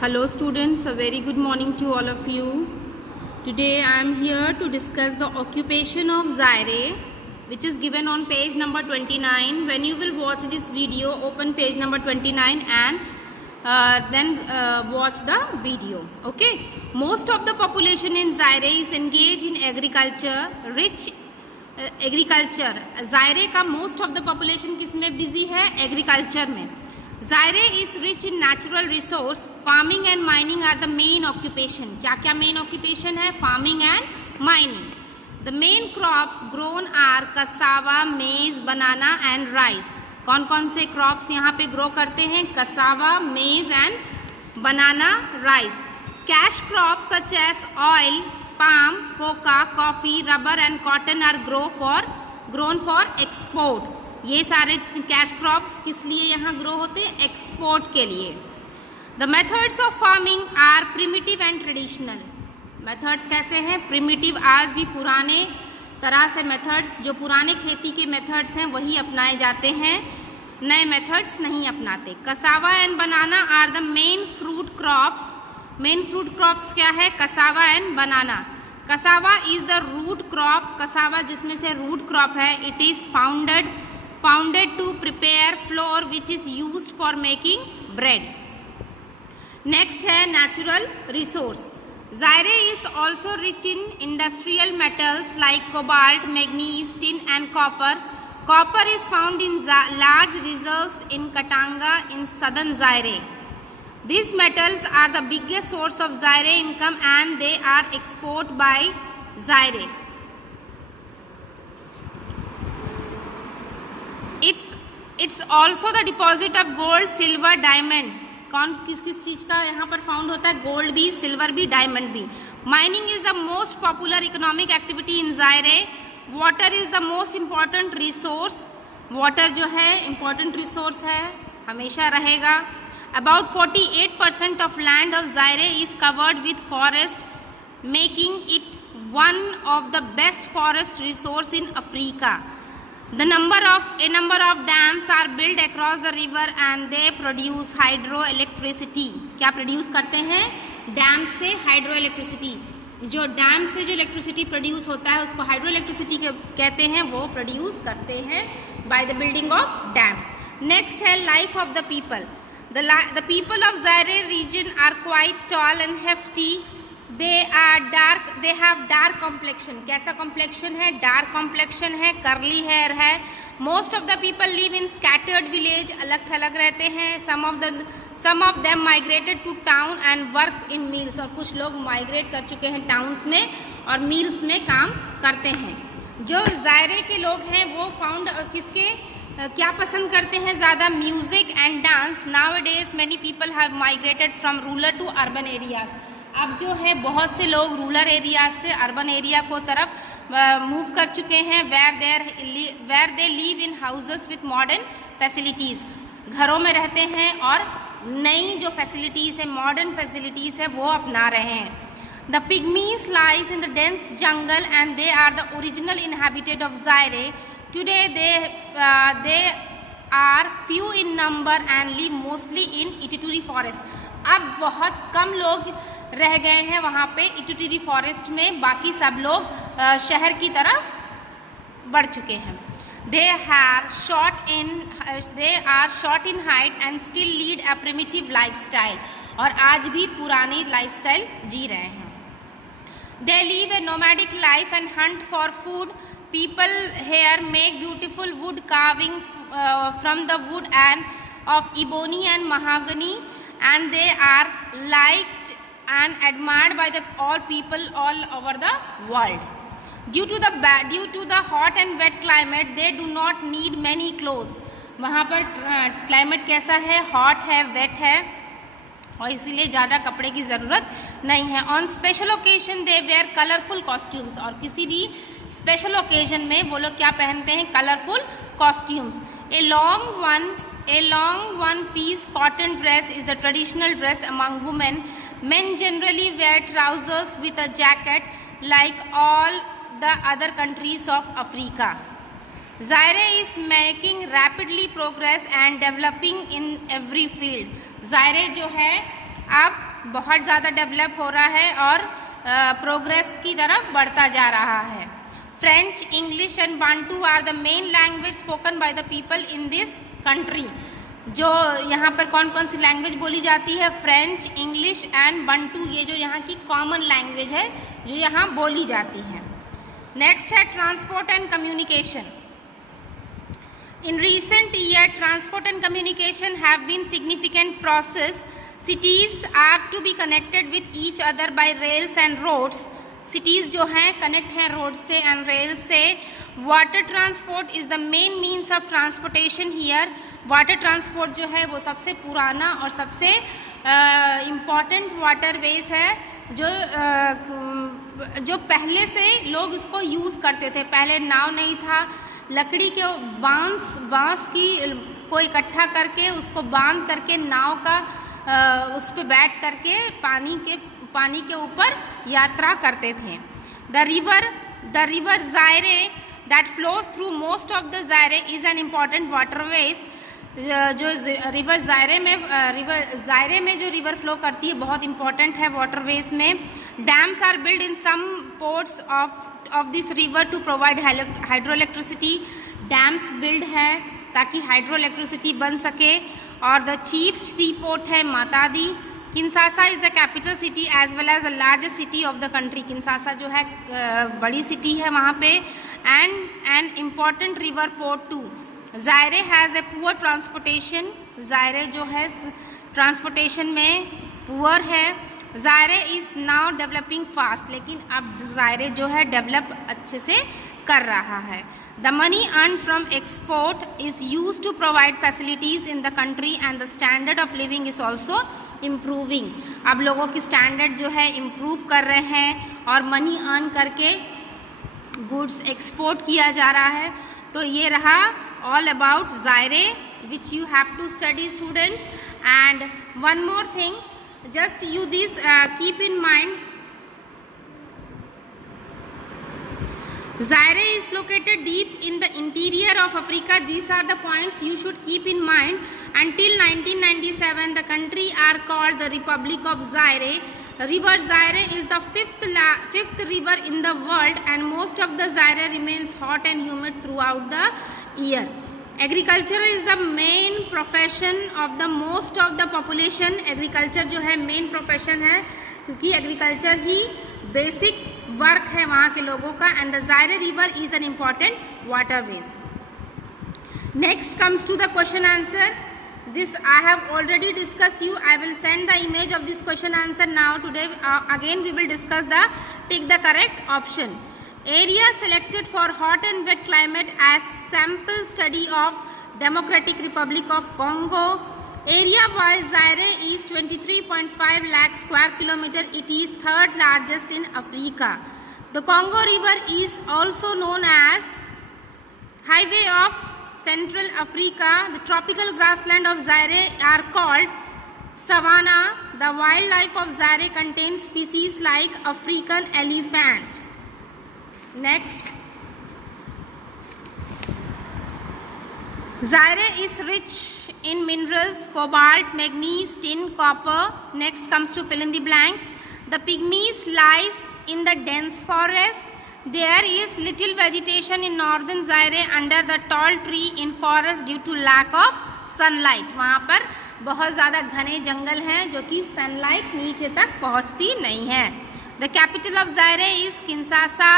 Hello students, a very good morning to all of you. Today I am here to discuss the occupation of Zaire, which is given on page number 29. When you will watch this video, open page number 29 and then watch the video. Okay. Most of the population in Zaire is engaged in agriculture, rich agriculture. Zaire का most of the population किस में busy है? Agriculture में. Zaire is rich in natural resource. Farming and mining are the main occupation. क्या क्या main occupation है? Farming and mining. The main crops grown are cassava, maize, banana and rice. कौन कौन से crops यहाँ पे grow करते हैं? Cassava, maize and banana, rice. Cash crops such as oil, palm, coca, coffee, rubber and cotton are grown for export. ये सारे cash crops किस लिए यहाँ ग्रो होते हैं? एक्सपोर्ट के लिए. The methods of farming are primitive and traditional. Methods कैसे हैं? प्रिमिटिव, आज भी पुराने तरह से मेथड्स, जो पुराने खेती के मेथड्स हैं वही अपनाए जाते हैं, नए मेथड्स नहीं अपनाते. Cassava and banana are the main fruit crops. Main fruit crops क्या है? Cassava and banana. Cassava is the root crop. Cassava जिसमें से रूट क्रॉप है, it is founded to prepare flour which is used for making bread. Next है natural resource. Zaire is also rich in industrial metals like cobalt, manganese, tin and copper. Copper is found in large reserves in Katanga in southern Zaire. These metals are the biggest source of Zaire income and they are exported by Zaire. It's also the deposit of gold, silver, diamond. कौन किस किस चीज़ का यहाँ पर found होता है? Gold भी, silver भी, डायमंड भी. Mining is the most popular economic activity in Zaire. Water is the most important resource. Water जो है इम्पॉर्टेंट रिसोर्स है, हमेशा रहेगा. About 48% of land of Zaire is covered with forest, making it one of the best forest resource in Africa. A number of dams are built across the river and they produce hydroelectricity. क्या produce करते हैं? Dam से hydro electricity. जो dam से जो electricity produce होता है उसको हाइड्रो इलेक्ट्रिसिटी कहते हैं. वो प्रोड्यूस करते हैं by the building of dams. Next है life of the people. The people of Zaire region are quite tall and hefty. They have dark complexion. कैसा complexion है? Dark complexion है, curly hair है. Most of the people live in scattered village. अलग थलग रहते हैं. Some of them migrated to town and work in mills. और कुछ लोग migrate कर चुके हैं towns में और mills में काम करते हैं. जो ज़ायरे के लोग हैं वो क्या पसंद करते हैं ज़्यादा? Music and dance. Nowadays many people have migrated from rural to urban areas. अब जो है बहुत से लोग रूरल एरिया से अर्बन एरिया को तरफ मूव कर चुके हैं. Where they live in houses with modern facilities. घरों में रहते हैं और नई जो फैसिलिटीज़ है, मॉडर्न फैसिलिटीज़ है, वो अपना रहे हैं. The pygmies lies in the dense jungle and they are the original inhabited of Zaire. Today they are few in number and live mostly in Ituri forest. अब बहुत कम लोग रह गए हैं वहाँ पे इटिटुरी फॉरेस्ट में. बाकी सब लोग शहर की तरफ बढ़ चुके हैं. They are short in height and still lead a primitive lifestyle. और आज भी पुरानी लाइफस्टाइल जी रहे हैं. They live a nomadic life and hunt for food. People here make beautiful wood carving from the wood and of ebony and mahogany and they are liked and admired by all people all over the world. Due to the hot and wet climate, they do not need many clothes. वहाँ पर climate कैसा है? Hot है, wait है और इसीलिए ज़्यादा कपड़े की ज़रूरत नहीं है. On special occasion they wear colourful costumes. और किसी भी स्पेशल ओकेजन में वो लोग क्या पहनते हैं? Colourful costumes. A long one-piece cotton dress is the traditional dress among women. Men generally wear trousers with a jacket like all the other countries of Africa. Zaire is making rapidly progress and developing in every field. Zaire जो है अब बहुत ज़्यादा develop हो रहा है और progress की तरफ बढ़ता जा रहा है। French, English and Bantu are the main language spoken by the people in this country. जो यहाँ पर कौन कौन सी लैंग्वेज बोली जाती है? फ्रेंच, इंग्लिश एंड बांटू, ये जो यहाँ की कॉमन लैंग्वेज है जो यहाँ बोली जाती है। नेक्स्ट है transport and communication. In recent year, transport and communication have been significant process. Cities are to be connected with each other by rails and roads. Cities जो हैं connect हैं road से and rail से। Water transport is the main means of transportation here. Water transport जो है वो सबसे पुराना और सबसे important waterways है जो पहले से लोग उसको यूज़ करते थे। पहले नाव नहीं था, लकड़ी के बांस की को इकट्ठा करके उसको बांध करके नाव का उस पर बैठ करके पानी के ऊपर यात्रा करते थे। The river Zaire that flows through most of the Zaire is an important waterways. जो रिवर ज़ायरे में जो रिवर फ्लो करती है बहुत इम्पॉर्टेंट है वाटरवेज में। Dams are build in some ports of this river to provide hydro electricity. Dams build है ताकि हाइड्रो इलेक्ट्रिसिटी बन सके। और द चीफ सी पोर्ट है Matadi. Kinshasa is the capital city as well as the largest city of the country. Kinshasa जो है बड़ी city है वहाँ पे and an important river port too. Zaire has a poor transportation. Zaire जो है transportation में पुअर है। Zaire is now developing fast, लेकिन अब ज़ायरे जो है डेवलप अच्छे से कर रहा है। The money earn from export is use to provide facilities in the country and the standard of living is also improving. अब लोगों की स्टैंडर्ड जो है इम्प्रूव कर रहे हैं और मनी अर्न करके गुड्स एक्सपोर्ट किया जा रहा है। तो ये रहा all about Zaire which you have to study students. And one more thing, just you this keep in mind, Zaire is located deep in the interior of Africa. These are the points you should keep in mind. Until 1997 the country are called the Republic of Zaire. River Zaire is the fifth river in the world and most of the Zaire remains hot and humid throughout the year. Agriculture is the main profession of the most of the population. Agriculture जो है main profession है क्योंकि agriculture ही basic work है वहाँ के लोगों का। and the Zaire river is an important waterways. Next comes to the question answer. This I have already discussed you. I will send the image of this question answer now. Today again we will discuss the take the correct option. Area selected for hot and wet climate as sample study of Democratic Republic of Congo. Area wise Zaire is 23.5 lakh square kilometer. It is third largest in Africa. The Congo River is also known as highway of Central Africa. The tropical grassland of Zaire are called savanna. The wildlife of Zaire contains species like African elephant. Next, Zaire is rich in minerals, cobalt, manganese, tin, copper. Next comes to fill in the blanks. The pygmies lies in the dense forest. There is little vegetation in northern Zaire under the tall tree in forest due to lack of sunlight. वहाँ पर बहुत ज़्यादा घने जंगल हैं जो कि sunlight नीचे तक पहुँचती नहीं है। The capital of Zaire is Kinshasa.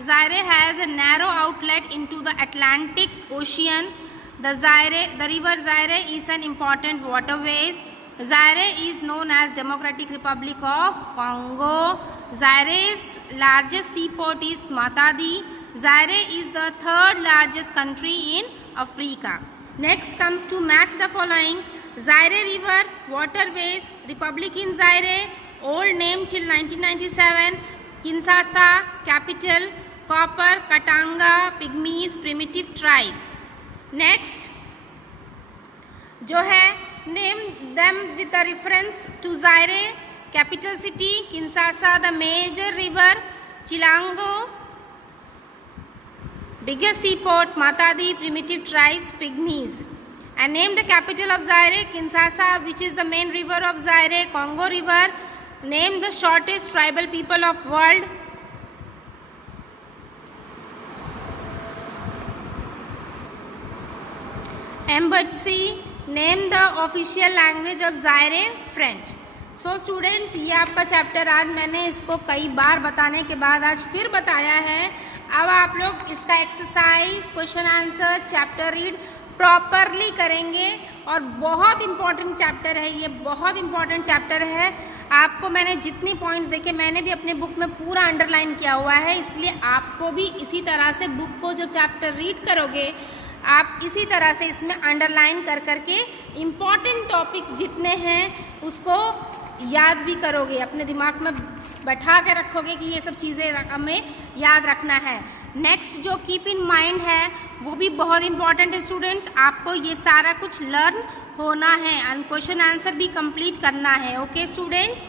Zaire has a narrow outlet into the Atlantic Ocean. The river Zaire is an important waterways. Zaire is known as Democratic Republic of Congo. Zaire's largest seaport is Matadi. Zaire is the third largest country in Africa. Next comes to match the following. Zaire River, waterways, Republic in Zaire, old name till 1997, Kinshasa, capital, copper, Katanga, pygmies, primitive tribes. Next, जो है name them with a reference to Zaire, capital city, Kinshasa, the major river, Chilango, biggest seaport, Matadi, primitive tribes, pygmies. And name the capital of Zaire, Kinshasa. Which is the main river of Zaire, Congo River. Name the shortest tribal people of world. Embassy. Name the official language of Zaire, French. So students, ये आपका chapter आज मैंने इसको कई बार बताने के बाद आज फिर बताया है। अब आप लोग इसका exercise, question answer, chapter read properly करेंगे और बहुत इंपॉर्टेंट चैप्टर है ये, बहुत इंपॉर्टेंट चैप्टर है। आपको मैंने जितनी पॉइंट्स देखे मैंने भी अपने बुक में पूरा अंडरलाइन किया हुआ है, इसलिए आपको भी इसी तरह से बुक को जब चैप्टर रीड करोगे आप इसी तरह से इसमें अंडरलाइन कर करके इम्पॉर्टेंट टॉपिक्स जितने हैं उसको याद भी करोगे, अपने दिमाग में बैठा के रखोगे कि ये सब चीज़ें हमें याद रखना है। नेक्स्ट जो कीप इन माइंड है वो भी बहुत इंपॉर्टेंट है स्टूडेंट्स, आपको ये सारा कुछ लर्न होना है एंड क्वेश्चन आंसर भी कंप्लीट करना है। Okay students.